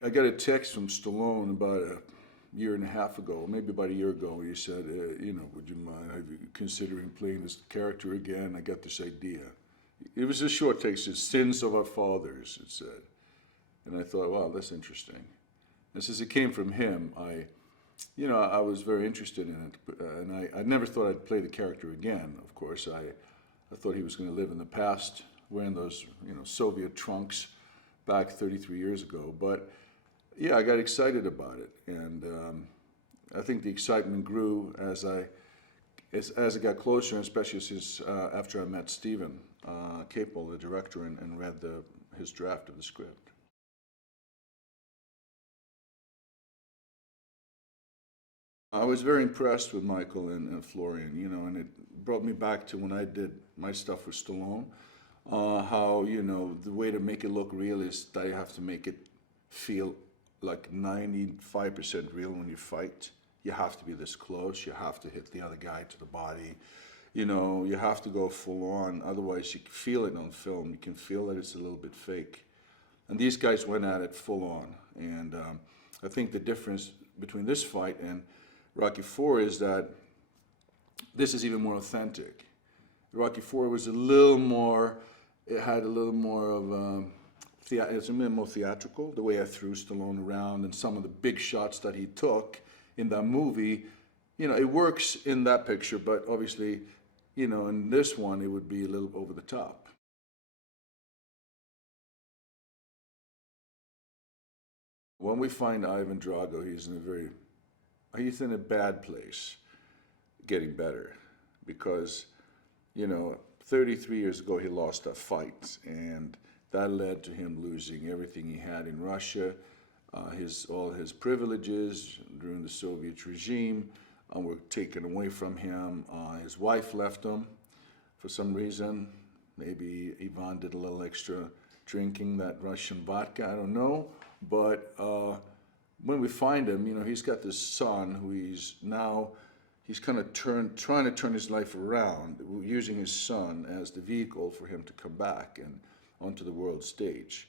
I got a text from Stallone about a year and a half ago, maybe about a year ago. He said, would you mind considering playing this character again? I got this idea. It was a short text, it's Sins of Our Fathers, it said. And I thought, wow, that's interesting. And since it came from him, I was very interested in it. And I never thought I'd play the character again, of course. I thought he was going to live in the past, wearing those, Soviet trunks back 33 years ago. But yeah, I got excited about it, and I think the excitement grew as it got closer, especially since after I met Stephen Caple, the director, and read his draft of the script. I was very impressed with Michael and Florian, and it brought me back to when I did my stuff with Stallone. How the way to make it look real is that you have to make it feel like 95% real when you fight. You have to be this close. You have to hit the other guy to the body. You have to go full on. Otherwise, you can feel it on film. You can feel that it's a little bit fake. And these guys went at it full on. And I think the difference between this fight and Rocky IV is that this is even more authentic. Rocky IV was a little more, it had a little more of, it's a bit more theatrical, the way I threw Stallone around and some of the big shots that he took in that movie. It works in that picture, but obviously, in this one, it would be a little over the top. When we find Ivan Drago, he's in a bad place, getting better, because, 33 years ago he lost a fight, and that led to him losing everything he had in Russia, all his privileges during the Soviet regime were taken away from him. His wife left him for some reason. Maybe Ivan did a little extra drinking that Russian vodka, I don't know. But when we find him, he's got this son who he's kind of trying to turn his life around, using his son as the vehicle for him to come back and onto the world stage.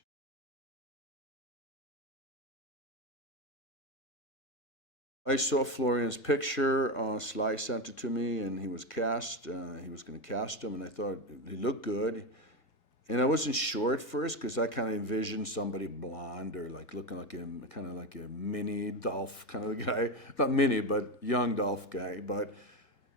I saw Florian's picture, Sly sent it to me, and he was cast. He was going to cast him, and I thought he looked good. And I wasn't sure at first because I kind of envisioned somebody blonde or like looking like kind of like a mini Dolph kind of guy. Not mini, but young Dolph guy. But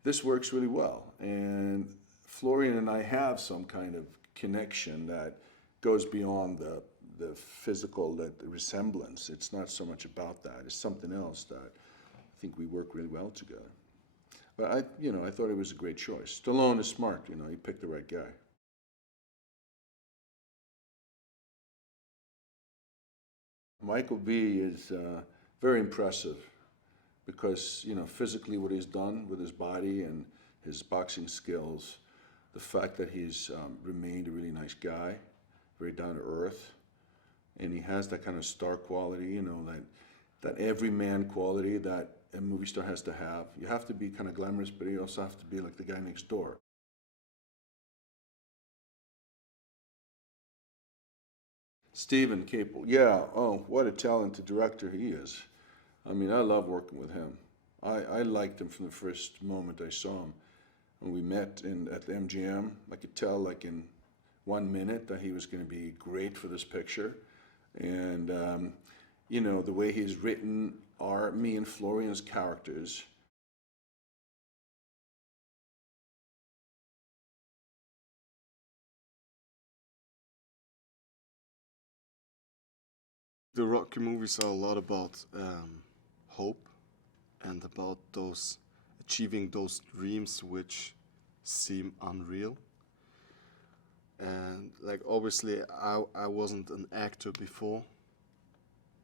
this works really well. And Florian and I have some kind of connection that goes beyond the physical, the resemblance. It's not so much about that. It's something else that I think we work really well together. But I thought it was a great choice. Stallone is smart. He picked the right guy. Michael B is very impressive because, physically what he's done with his body and his boxing skills, the fact that he's remained a really nice guy, very down to earth, and he has that kind of star quality, that everyman quality that a movie star has to have. You have to be kind of glamorous, but you also have to be like the guy next door. Stephen Caple, yeah, oh, what a talented director he is. I mean, I love working with him. I liked him from the first moment I saw him. When we met at the MGM, I could tell like in 1 minute that he was going to be great for this picture. And, the way he's written me and Florian's characters. The Rocky movies are a lot about hope and about achieving those dreams which seem unreal. And like obviously I wasn't an actor before,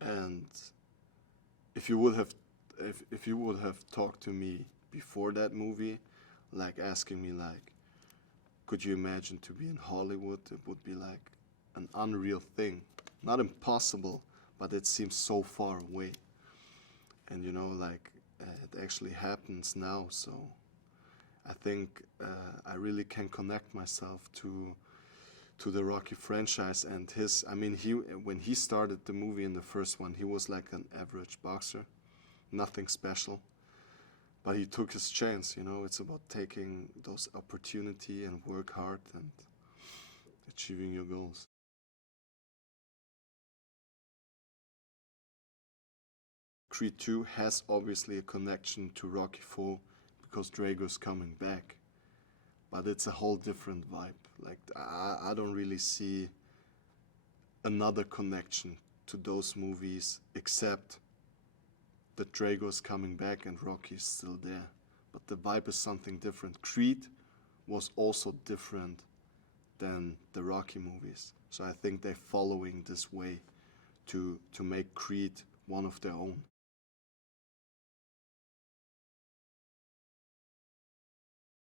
and if you would have talked to me before that movie, like asking me like, could you imagine to be in Hollywood? It would be like an unreal thing, not impossible, but it seems so far away. And it actually happens now. So I think I really can connect myself to the Rocky franchise. And when he started the movie in the first one, he was like an average boxer, nothing special. But he took his chance, it's about taking those opportunity and work hard and achieving your goals. Creed 2 has obviously a connection to Rocky 4 because Drago's coming back. But it's a whole different vibe. Like, I don't really see another connection to those movies except that Drago's coming back and Rocky's still there. But the vibe is something different. Creed was also different than the Rocky movies. So I think they're following this way to make Creed one of their own.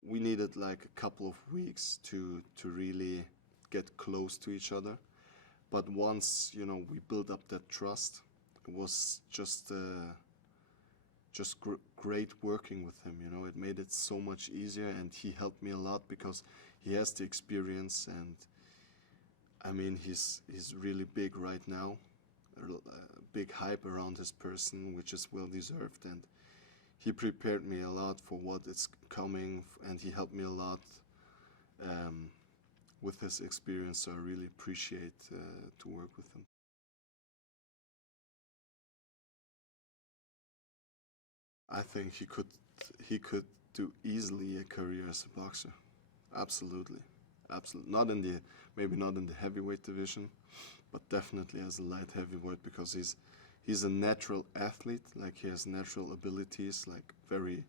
We needed like a couple of weeks to really get close to each other. But once, we built up that trust, it was just great working with him. It made it so much easier, and he helped me a lot because he has the experience, and he's really big right now. A big hype around his person, which is well deserved, and he prepared me a lot for what is coming, and he helped me a lot with his experience, so I really appreciate to work with him. I think he could do easily a career as a boxer. Absolutely. Absolutely. Maybe not in the heavyweight division, but definitely as a light heavyweight, because he's a natural athlete. Like, he has natural abilities, like very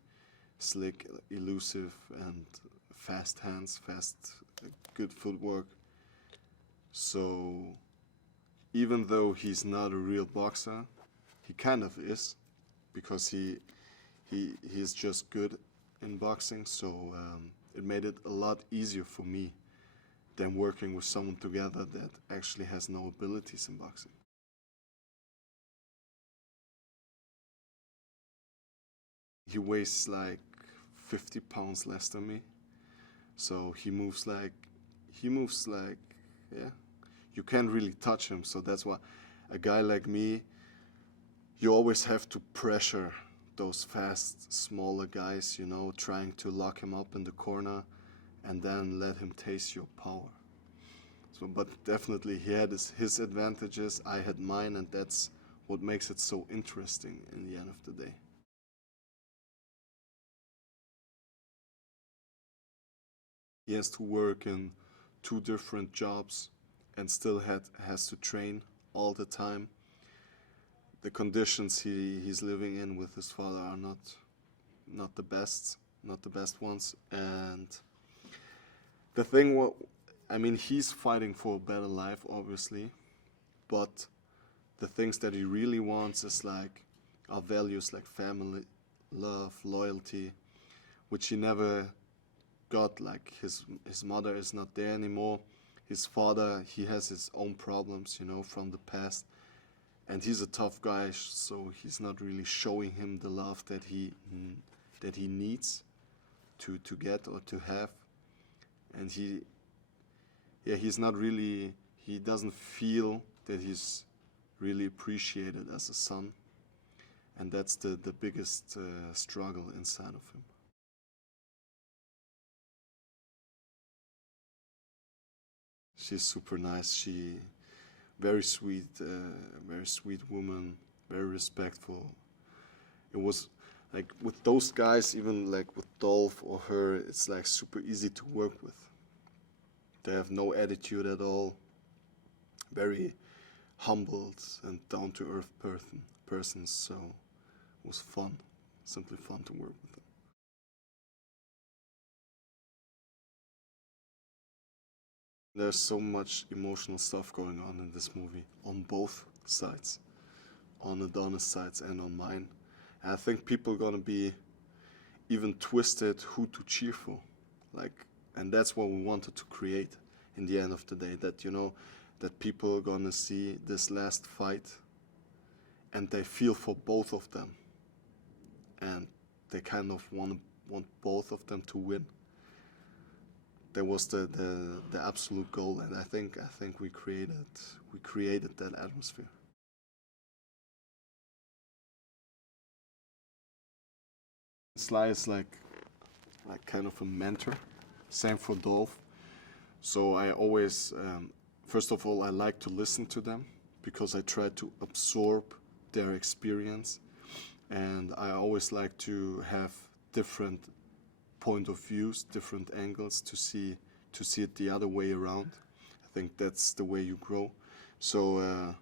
slick, elusive, and fast hands, good footwork. So even though he's not a real boxer, he kind of is, because he's just good in boxing. So it made it a lot easier for me than working with someone together that actually has no abilities in boxing. He weighs like 50 pounds less than me, so he moves like, yeah, you can't really touch him. So that's why a guy like me, you always have to pressure those fast, smaller guys, trying to lock him up in the corner and then let him taste your power. So, but definitely he had his advantages, I had mine, and that's what makes it so interesting in the end of the day. He has to work in 2 different jobs and still has to train all the time. The conditions he's living in with his father are not the best ones. And the thing, he's fighting for a better life, obviously, but the things that he really wants is like our values, like family, love, loyalty, which he never got. Like, his mother is not there anymore. His father, he has his own problems, from the past. And he's a tough guy, so he's not really showing him the love that he needs to get or to have. And he's not really, he doesn't feel that he's really appreciated as a son. And that's the biggest struggle inside of him. She's super nice. Very sweet woman, very respectful. It was like with those guys, even like with Dolph or her, it's like super easy to work with. They have no attitude at all. Very humbled and down-to-earth persons. So it was fun, simply fun to work with them. There's so much emotional stuff going on in this movie, on both sides, on Adonis' sides and on mine. And I think people are gonna be even twisted who to cheer for, and that's what we wanted to create in the end of the day. That that people are gonna see this last fight, and they feel for both of them, and they kind of want both of them to win. that was the absolute goal, and I think we created that atmosphere. Sly is like kind of a mentor. Same for Dolph. So I always, first of all, I like to listen to them because I try to absorb their experience, and I always like to have different point of views, different angles to see it the other way around. I think that's the way you grow. So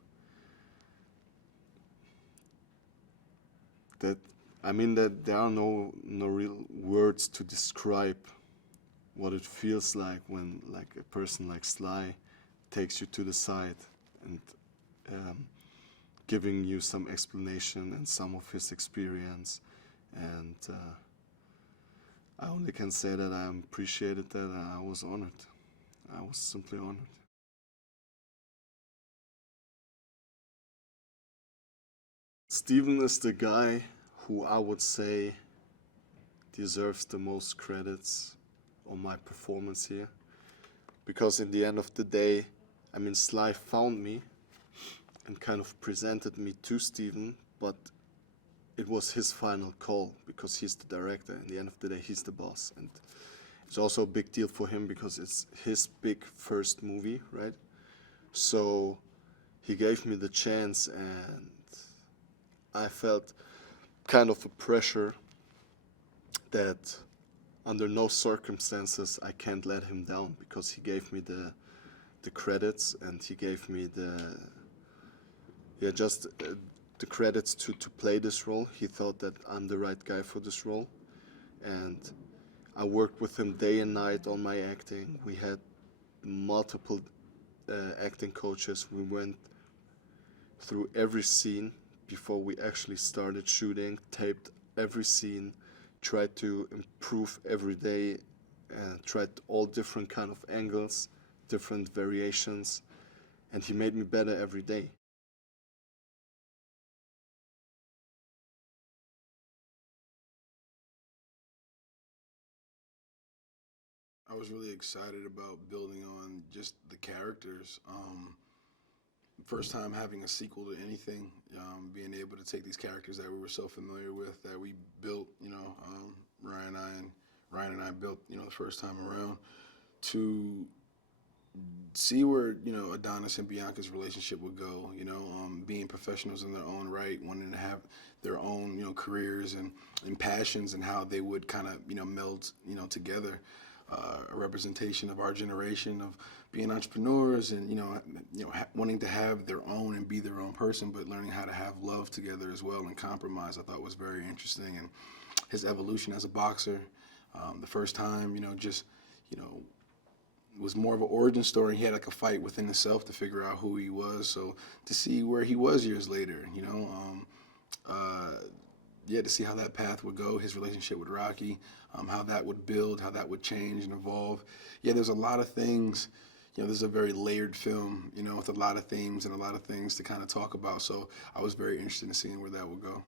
that there are no real words to describe what it feels like when like a person like Sly takes you to the side and giving you some explanation and some of his experience, and I only can say that I appreciated that, and I was honored. I was simply honored. Steven is the guy who I would say deserves the most credits on my performance here. Because in the end of the day, I mean, Sly found me and kind of presented me to Steven, but it was his final call because he's the director. In the end of the day, he's the boss. And it's also a big deal for him because it's his big first movie, right? So he gave me the chance, and I felt kind of a pressure that under no circumstances I can't let him down, because he gave me the credits, and he gave me the credits to play this role. He thought that I'm the right guy for this role, and I worked with him day and night on my acting. We had multiple acting coaches. We went through every scene before we actually started shooting, taped every scene, tried to improve every day, tried all different kind of angles, different variations, and he made me better every day. I was really excited about building on just the characters. First time having a sequel to anything, being able to take these characters that we were so familiar with, that we built, Ryan and I built, the first time around, to see where, Adonis and Bianca's relationship would go, being professionals in their own right, wanting to have their own, careers and passions, and how they would kind of, meld, together. A representation of our generation of being entrepreneurs and wanting to have their own and be their own person, but learning how to have love together as well and compromise. I thought was very interesting, and his evolution as a boxer. The first time, was more of an origin story. He had like a fight within himself to figure out who he was. So to see where he was years later, to see how that path would go, his relationship with Rocky, how that would build, how that would change and evolve. Yeah, there's a lot of things. This is a very layered film, with a lot of themes and a lot of things to kind of talk about. So I was very interested in seeing where that would go.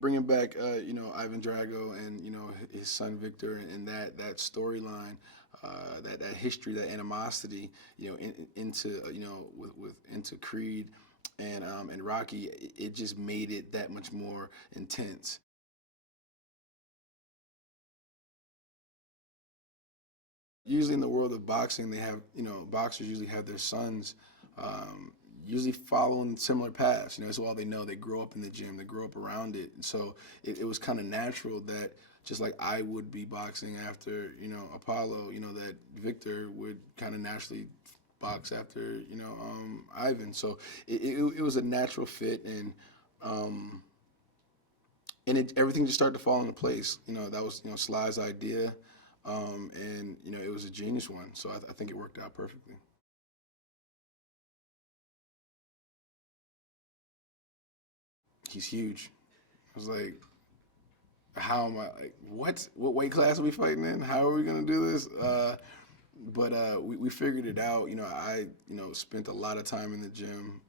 Bringing back, Ivan Drago and, his son Viktor, and that storyline, that history, that animosity, into, into Creed and Rocky, it just made it that much more intense. Usually in the world of boxing, they have, boxers usually have their sons usually following similar paths. That's all they know. They grow up in the gym. They grow up around it. And so it was kind of natural that just like I would be boxing after, Apollo, that Viktor would kind of naturally box after, Ivan. So it was a natural fit, and everything just started to fall into place. That was, Sly's idea, and, it was a genius one. So I think it worked out perfectly. He's huge. I was like, how am I, like, what weight class are we fighting in? How are we gonna do this? But we figured it out. I spent a lot of time in the gym,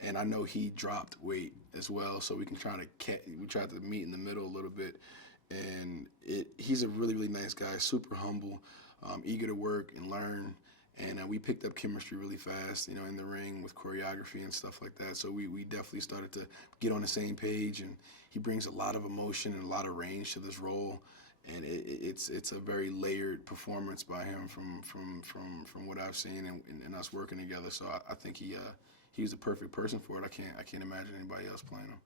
and I know he dropped weight as well, so we tried to meet in the middle a little bit. And he's a really, really nice guy, super humble, eager to work and learn. And we picked up chemistry really fast, in the ring with choreography and stuff like that. So we definitely started to get on the same page, and he brings a lot of emotion and a lot of range to this role. And it's a very layered performance by him from what I've seen and us working together. So I think he's the perfect person for it. I can't imagine anybody else playing him.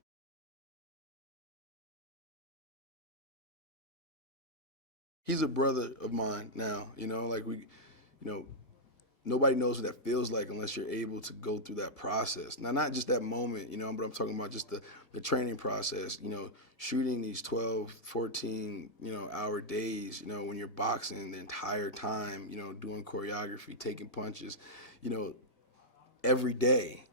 He's a brother of mine now. Like nobody knows what that feels like unless you're able to go through that process. Now, not just that moment, but I'm talking about just the training process, shooting these 12, 14, hour days, when you're boxing the entire time, doing choreography, taking punches, every day,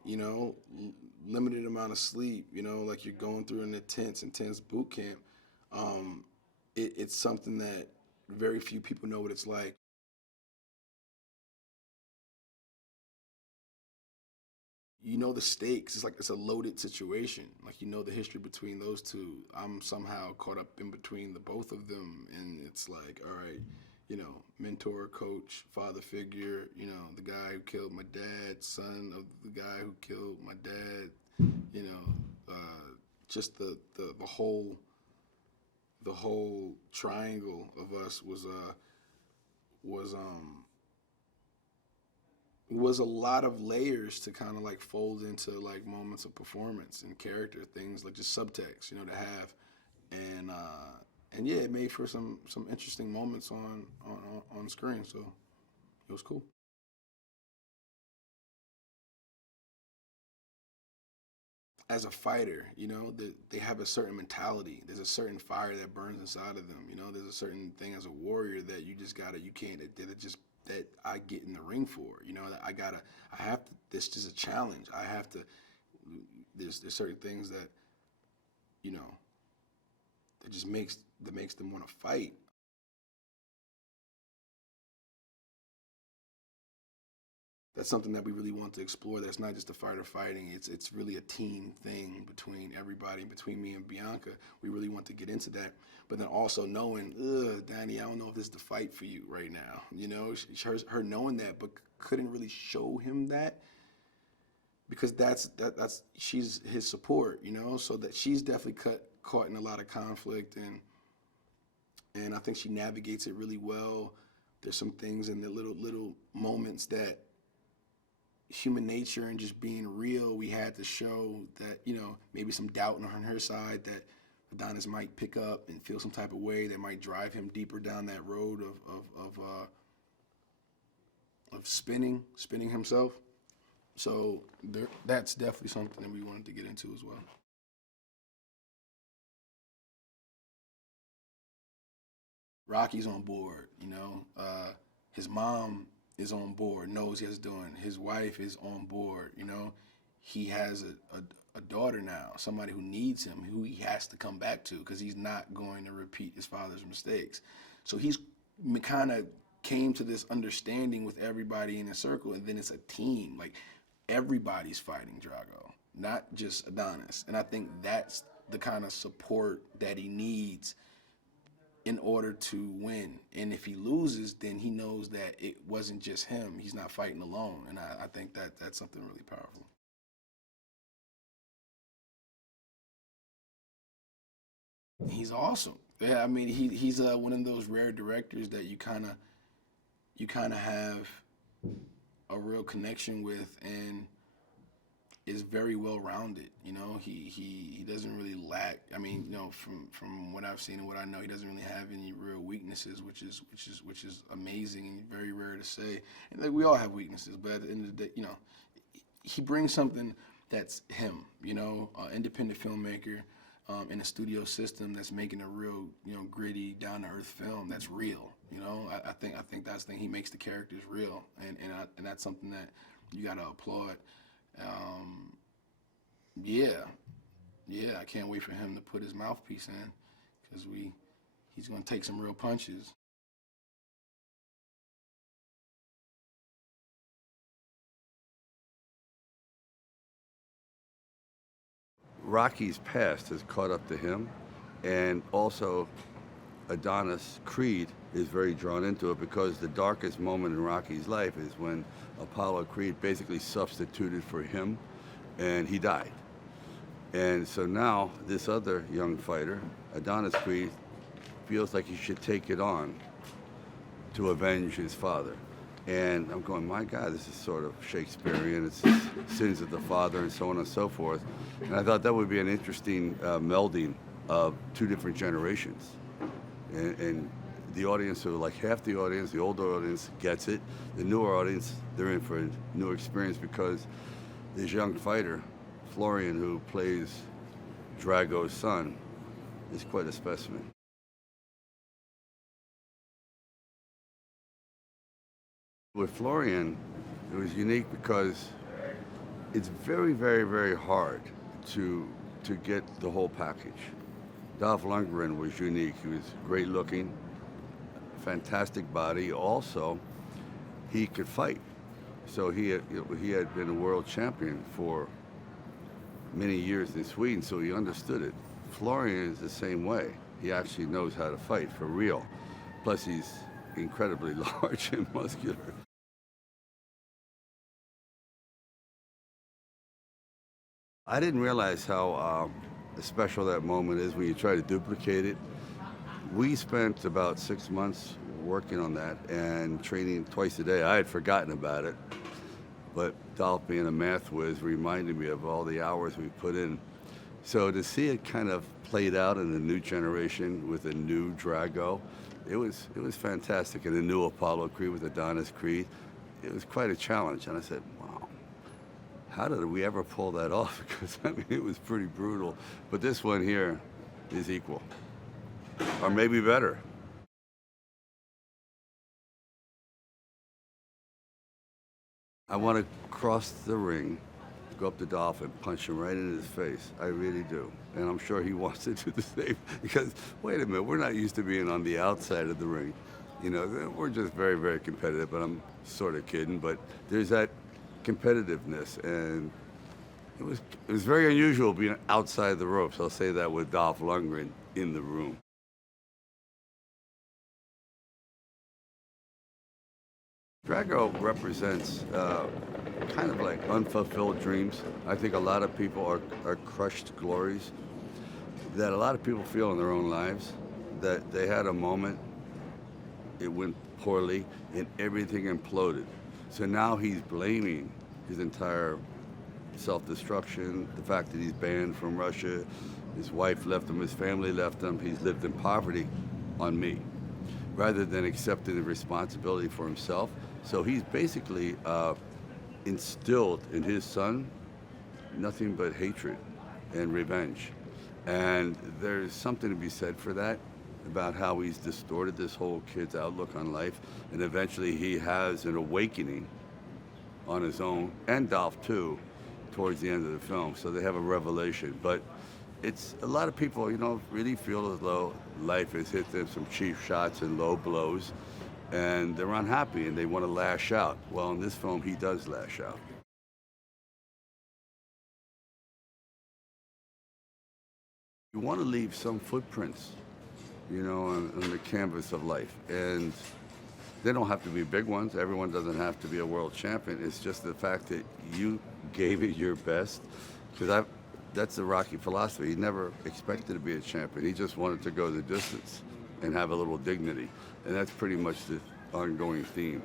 limited amount of sleep, like you're going through an intense boot camp. It's something that very few people know what it's like. The stakes. It's like it's a loaded situation. Like the history between those two. I'm somehow caught up in between the both of them, and it's like, all right, mentor, coach, father figure. The guy who killed my dad, son of the guy who killed my dad. Just the whole triangle of us was a lot of layers to kind of like fold into like moments of performance and character things, like just subtext, to have, and yeah, it made for some interesting moments on screen. So it was cool. As a fighter, they have a certain mentality. There's a certain fire that burns inside of them. There's a certain thing as a warrior that you can't, that I get in the ring for. That I have to, this is a challenge. I have to, there's certain things that, that makes them want to fight. That's something that we really want to explore. That's not just a fighter fighting. It's really a team thing between everybody, between me and Bianca. We really want to get into that. But then also knowing, Danny, I don't know if this is the fight for you right now. Her knowing that, but couldn't really show him that because that's she's his support. So that she's definitely caught in a lot of conflict, and I think she navigates it really well. There's some things in the little moments that human nature and just being real, we had to show that, maybe some doubt on her side that Adonis might pick up and feel some type of way that might drive him deeper down that road of spinning himself. So that's definitely something that we wanted to get into as well. Rocky's on board, his mom is on board, knows he's doing. His wife is on board, He has a daughter now, somebody who needs him, who he has to come back to because he's not going to repeat his father's mistakes. So he's kind of came to this understanding with everybody in a circle, and then it's a team. Like everybody's fighting Drago, not just Adonis. And I think that's the kind of support that he needs in order to win. And if he loses, then he knows that it wasn't just him. He's not fighting alone. And I think that's something really powerful. He's awesome. Yeah, I mean, he's one of those rare directors that you kind of have a real connection with, and is very well rounded. He doesn't really lack. I mean, from what I've seen and what I know, he doesn't really have any real weaknesses, which is amazing and very rare to say. And like, we all have weaknesses, but at the end of the day, he brings something that's him. Independent filmmaker in a studio system that's making a real, gritty, down to earth film that's real. I think that's the thing. He makes the characters real, and that's something that you gotta applaud. I can't wait for him to put his mouthpiece in, because he's gonna take some real punches. Rocky's past has caught up to him, and also Adonis Creed is very drawn into it because the darkest moment in Rocky's life is when Apollo Creed basically substituted for him, and he died. And so now this other young fighter, Adonis Creed, feels like he should take it on to avenge his father. And I'm going, my God, this is sort of Shakespearean. It's sins of the father and so on and so forth. And I thought that would be an interesting melding of two different generations. And the audience, so like half the audience, the older audience gets it. The newer audience, they're in for a new experience because this young fighter, Florian, who plays Drago's son, is quite a specimen. With Florian, it was unique because it's very, very, very hard to get the whole package. Dolph Lundgren was unique. He was great looking, fantastic body. Also, he could fight. So he had been a world champion for many years in Sweden, so he understood it. Florian is the same way. He actually knows how to fight for real. Plus, he's incredibly large and muscular. I didn't realize how special that moment is when you try to duplicate it. We spent about 6 months working on that and training twice a day. I had forgotten about it, but Dolph, being a math whiz, reminded me of all the hours we put in. So to see it kind of played out in a new generation with a new Drago, it was fantastic. And a new Apollo Creed with Adonis Creed, it was quite a challenge. And I said, wow, how did we ever pull that off? Because I mean, it was pretty brutal. But this one here is equal, or maybe better. I want to cross the ring, go up to Dolph and punch him right in his face. I really do. And I'm sure he wants to do the same because, wait a minute, we're not used to being on the outside of the ring. You know, we're just very, very competitive, but I'm sort of kidding. But there's that competitiveness, and it was very unusual being outside the ropes. I'll say that with Dolph Lundgren in the room. Drago represents kind of like unfulfilled dreams. I think a lot of people are crushed glories that a lot of people feel in their own lives, that they had a moment, it went poorly, and everything imploded. So now he's blaming his entire self-destruction, the fact that he's banned from Russia, his wife left him, his family left him, he's lived in poverty, on me, rather than accepting the responsibility for himself. So he's basically instilled in his son nothing but hatred and revenge. And there's something to be said for that, about how he's distorted this whole kid's outlook on life. And eventually he has an awakening on his own, and Dolph too, towards the end of the film. So they have a revelation. But it's a lot of people, you know, really feel as though life has hit them some cheap shots and low blows, and they're unhappy and they want to lash out. Well, in this film, he does lash out. You want to leave some footprints, you know, on the canvas of life. And they don't have to be big ones. Everyone doesn't have to be a world champion. It's just the fact that you gave it your best. Because that's the Rocky philosophy. He never expected to be a champion. He just wanted to go the distance and have a little dignity. And that's pretty much the ongoing theme.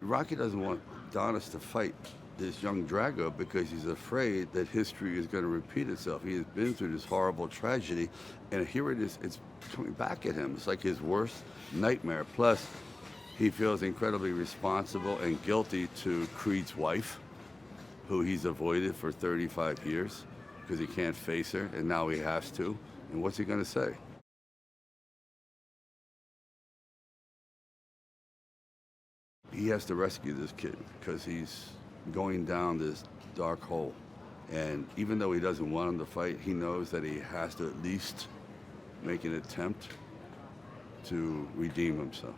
Rocky doesn't want Adonis to fight this young Drago because he's afraid that history is going to repeat itself. He has been through this horrible tragedy, and here it is, it's coming back at him. It's like his worst nightmare. Plus, he feels incredibly responsible and guilty to Creed's wife, who he's avoided for 35 years because he can't face her, and now he has to. And what's he going to say? He has to rescue this kid because he's going down this dark hole. And even though he doesn't want him to fight, he knows that he has to at least make an attempt to redeem himself.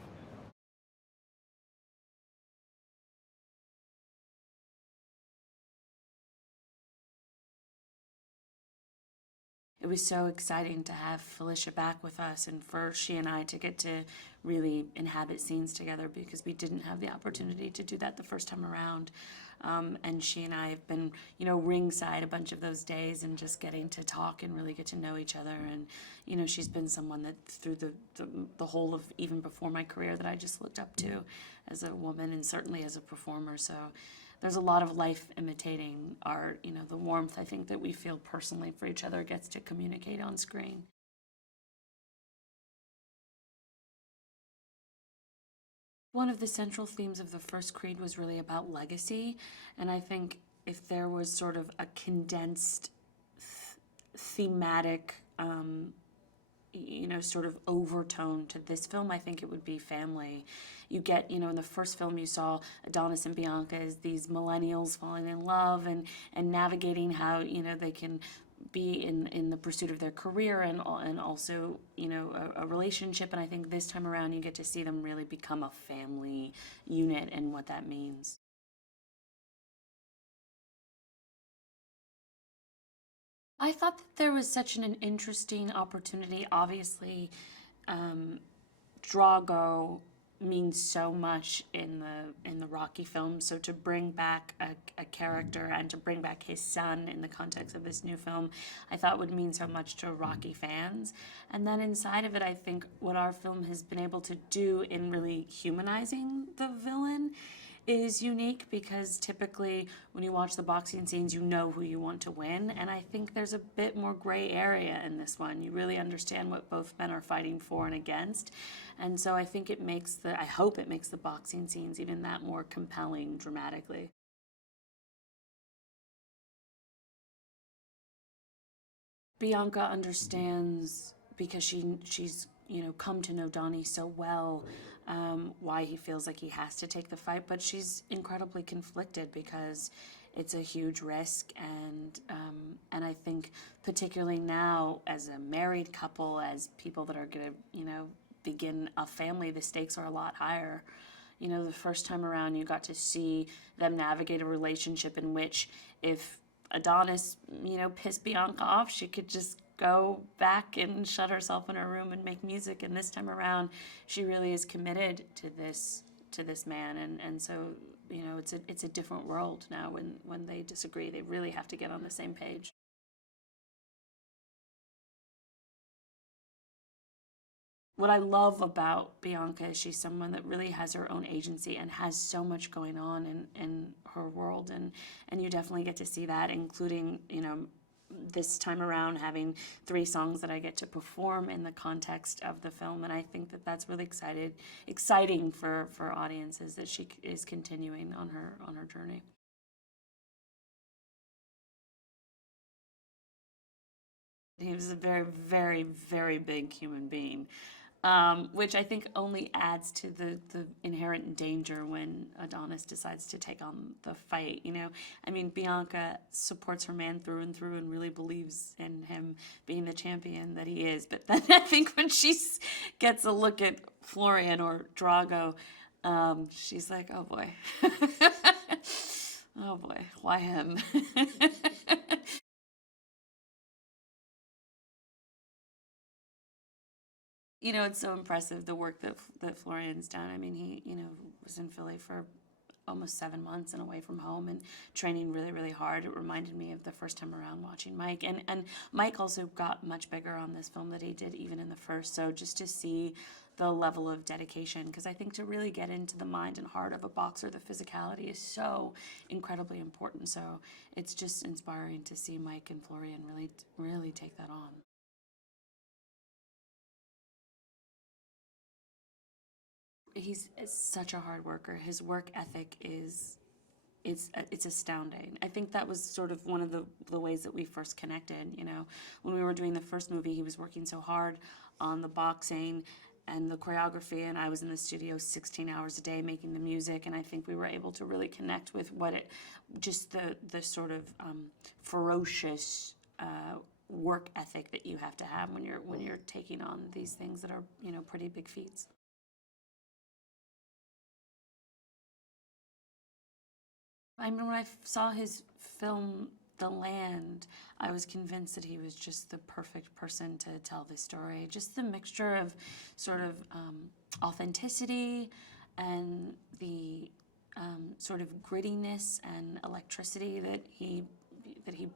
it was so exciting to have Phylicia back with us and for she and I to get to really inhabit scenes together, because we didn't have the opportunity to do that the first time around. And she and I have been, you know, ringside a bunch of those days and just getting to talk and really get to know each other. And, you know, she's been someone that through the whole of, even before my career, that I just looked up to as a woman and certainly as a performer. So there's a lot of life imitating art. You know, the warmth I think that we feel personally for each other gets to communicate on screen. One of the central themes of the first Creed was really about legacy, and I think if there was sort of a condensed thematic, you know, sort of overtone to this film, I think it would be family. You get, you know, in the first film you saw Adonis and Bianca as these millennials falling in love and navigating how, you know, they can be in the pursuit of their career and also, you know, a relationship. And I think this time around you get to see them really become a family unit and what that means. I thought that there was such an interesting opportunity. Obviously, Drago means so much in the Rocky films. So to bring back a character and to bring back his son in the context of this new film, I thought would mean so much to Rocky fans. And then inside of it, I think what our film has been able to do in really humanizing the villain is unique, because typically when you watch the boxing scenes, you know who you want to win. And I think there's a bit more gray area in this one. You really understand what both men are fighting for and against. And so I think it makes I hope it makes the boxing scenes even that more compelling dramatically. Bianca understands, because she's you know, come to know Donnie so well, why he feels like he has to take the fight, but she's incredibly conflicted because it's a huge risk, and I think particularly now as a married couple, as people that are gonna, you know, begin a family, the stakes are a lot higher. You know, the first time around you got to see them navigate a relationship in which if Adonis, you know, pissed Bianca off, she could just go back and shut herself in her room and make music. And this time around, she really is committed to this man. And so, you know, it's a different world now when they disagree. They really have to get on the same page. What I love about Bianca is she's someone that really has her own agency and has so much going on in her world. And you definitely get to see that, including, you know, this time around having 3 songs that I get to perform in the context of the film. And I think that that's really exciting for audiences, that she is continuing on her journey. He was a very, very, very big human being, which I think only adds to the inherent danger when Adonis decides to take on the fight. You know, I mean, Bianca supports her man through and through and really believes in him being the champion that he is. But then I think when she gets a look at Florian or Drago, she's like, oh boy, oh boy, why him? You know, it's so impressive, the work that Florian's done. I mean, he, you know, was in Philly for almost 7 months and away from home and training really, really hard. It reminded me of the first time around watching Mike. And Mike also got much bigger on this film than he did even in the first. So just to see the level of dedication, because I think to really get into the mind and heart of a boxer, the physicality is so incredibly important. So it's just inspiring to see Mike and Florian really, really take that on. He's such a hard worker. His work ethic it's astounding. I think that was sort of one of the ways that we first connected. You know, when we were doing the first movie, he was working so hard on the boxing and the choreography, and I was in the studio 16 hours a day making the music, and I think we were able to really connect with just the sort of ferocious work ethic that you have to have when you're taking on these things that are, you know, pretty big feats. I mean, when I saw his film, the land. I was convinced that he was just the perfect person to tell this story. Just the mixture of sort of authenticity and the sort of grittiness and electricity that he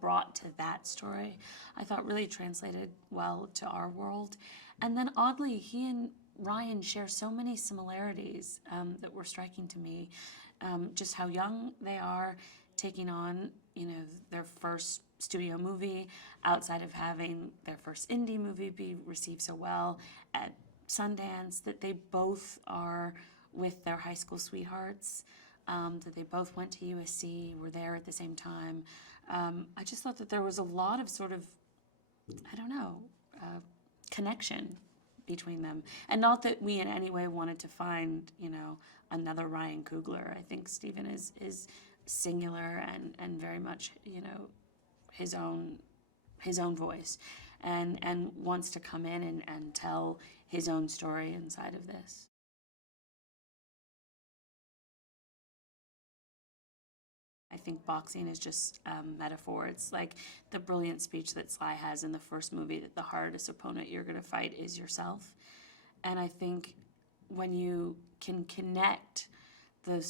brought to that story, I thought really translated well to our world. And then oddly, he and Ryan share so many similarities that were striking to me. Just how young they are, taking on, their first studio movie outside of having their first indie movie be received so well at Sundance, that they both are with their high school sweethearts, that they both went to USC, were there at the same time. I just thought that there was a lot of sort of, connection between them. And not that we in any way wanted to find, another Ryan Coogler. I think Steven is singular and very much, his own voice, and wants to come in and tell his own story inside of this. I think boxing is just a metaphor. It's like the brilliant speech that Sly has in the first movie, that the hardest opponent you're going to fight is yourself. And I think when you can connect the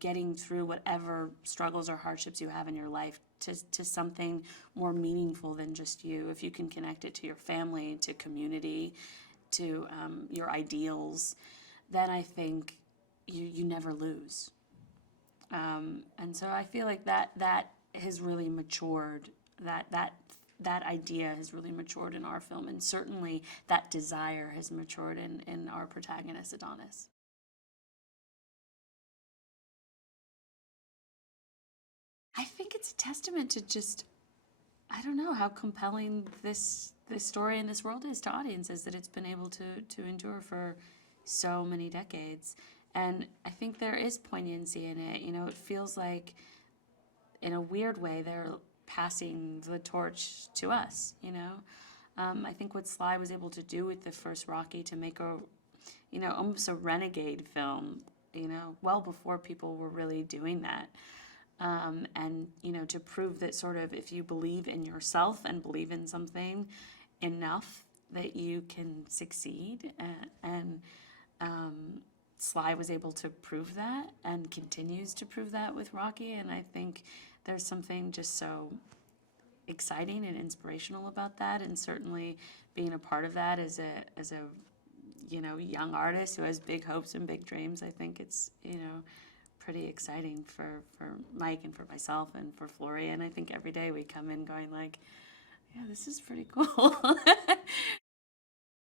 getting through whatever struggles or hardships you have in your life to something more meaningful than just you, if you can connect it to your family, to community, to your ideals, then I think you never lose. And so I feel like that has really matured, that idea has really matured in our film, and certainly that desire has matured in our protagonist, Adonis. I think it's a testament to just, I don't know, how compelling this story and this world is to audiences, that it's been able to endure for so many decades. And I think there is poignancy in it. It feels like, in a weird way, they're passing the torch to us, I think what Sly was able to do with the first Rocky, to make almost a renegade film, well before people were really doing that. And, to prove that sort of, if you believe in yourself and believe in something enough, that you can succeed. And Sly was able to prove that and continues to prove that with Rocky. And I think there's something just so exciting and inspirational about that. And certainly being a part of that as a young artist who has big hopes and big dreams, I think it's, pretty exciting for Mike and for myself and for Florian. I think every day we come in going like, yeah, this is pretty cool.